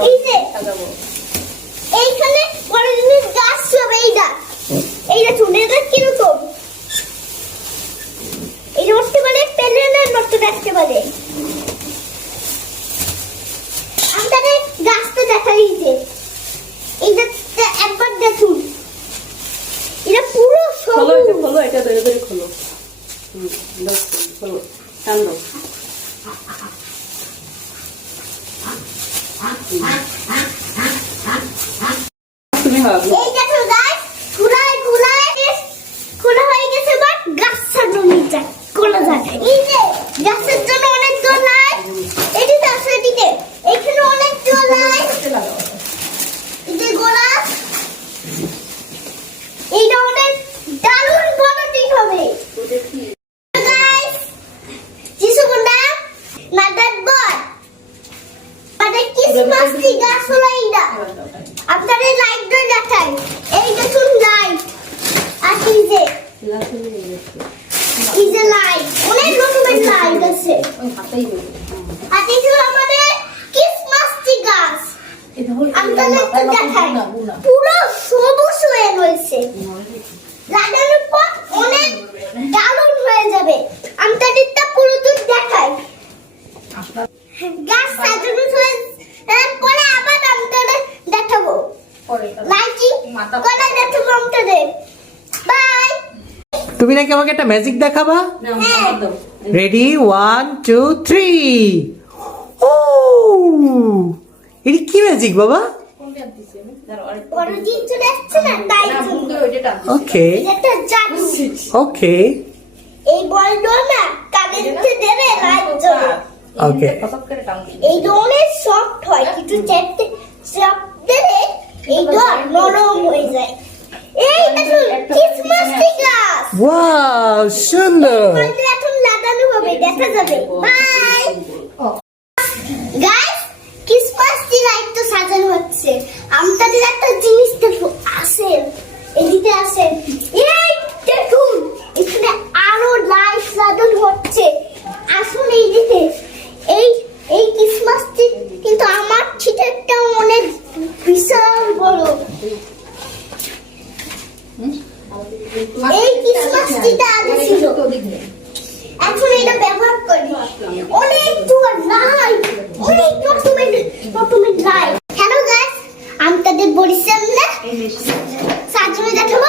এই যে সাজাবো এইখানে বড় জিনিস গাছ সব এইটা চুনেটা কিরকম এই নড়তে পারে প্যানেলের মতো দেখতে পারে আমাদের গাছটা দেখাই যে এইটা একবার দেখুন এটা পুরো সবুজ খোলো এটা ধরে ধরে খোলো বাস খোলো টান দাও তুমি হবে এই দেখো গাছ খোলা হয়ে গেছে বাট গাছ ছাড়লো নিচে খোলা যায় এই যে গাছের জন্য অনেক জল নাই এদিকে আছে এদিকে এখানে অনেক জল নাই এই যে গোলাপ এইটা অনেক দারুণ বড় ঠিক হবে গাইস জিসু বন্ধা নাদার বল মানে ক্রিসমাস ট্রি গাছ হলো এইটা আপনাদের লাইট দিয়ে দেখাই এই দেখুন লাইট আর এই যে লাইট অনেক রকমের লাইট আছে আর এই যে আমাদের ক্রিসমাস ট্রি গাছ আপনাদের দেখাই পুরো সবুজ হয়ে রয়েছে লাগানোর পর অনেক দারুণ হয়ে যাবে আপনাদেরটা পুরো দূর দেখাই গাছ সাজানো হয়ে পরে আবার আপনাদের দেখাবো লাইটিং করে দেখাবো আপনাদের বাই তুমি নাকি আমাকে একটা ম্যাজিক দেখাবা হ্যাঁ রেডি 1 2 3 ও এটা কি ম্যাজিক বাবা বড় জিনিস দেখছে না তাই জন্য ওকে এটা যাচ্ছে ওকে এই বলটা না কানের মধ্যে দেবে লাইট জ্বলে ওকে এই ধরনের সফট হয় কিছু চেপতে দিলে এই ধর নরম হয়ে যায় এই দেখুন ক্রিসমাস ট্রি গাছ ওয়াও সুন্দর বলতে এখন লাগানো হবে দেখা যাবে bye guys Christmas tree light তো সাজানো হচ্ছে আমাদের একটা জিনিস দেখো আসেন এদিকে আসেন এই দেখুন এখানে আরো লাইট লাগানো হচ্ছে আসুন এইদিকে এই ক্রিসমাস ট্রি কিন্তু আমার ছিটাটা অনেক বিশাল বড় এই ক্রিসমাস ট্রিটা আগে ছিল এখন এটা ব্যবহার করি অনেক দূর লাইট অনেক রকমের লাইট হ্যালো গাইস আমি তাদের বলছিলাম না সাজানো দেখাবো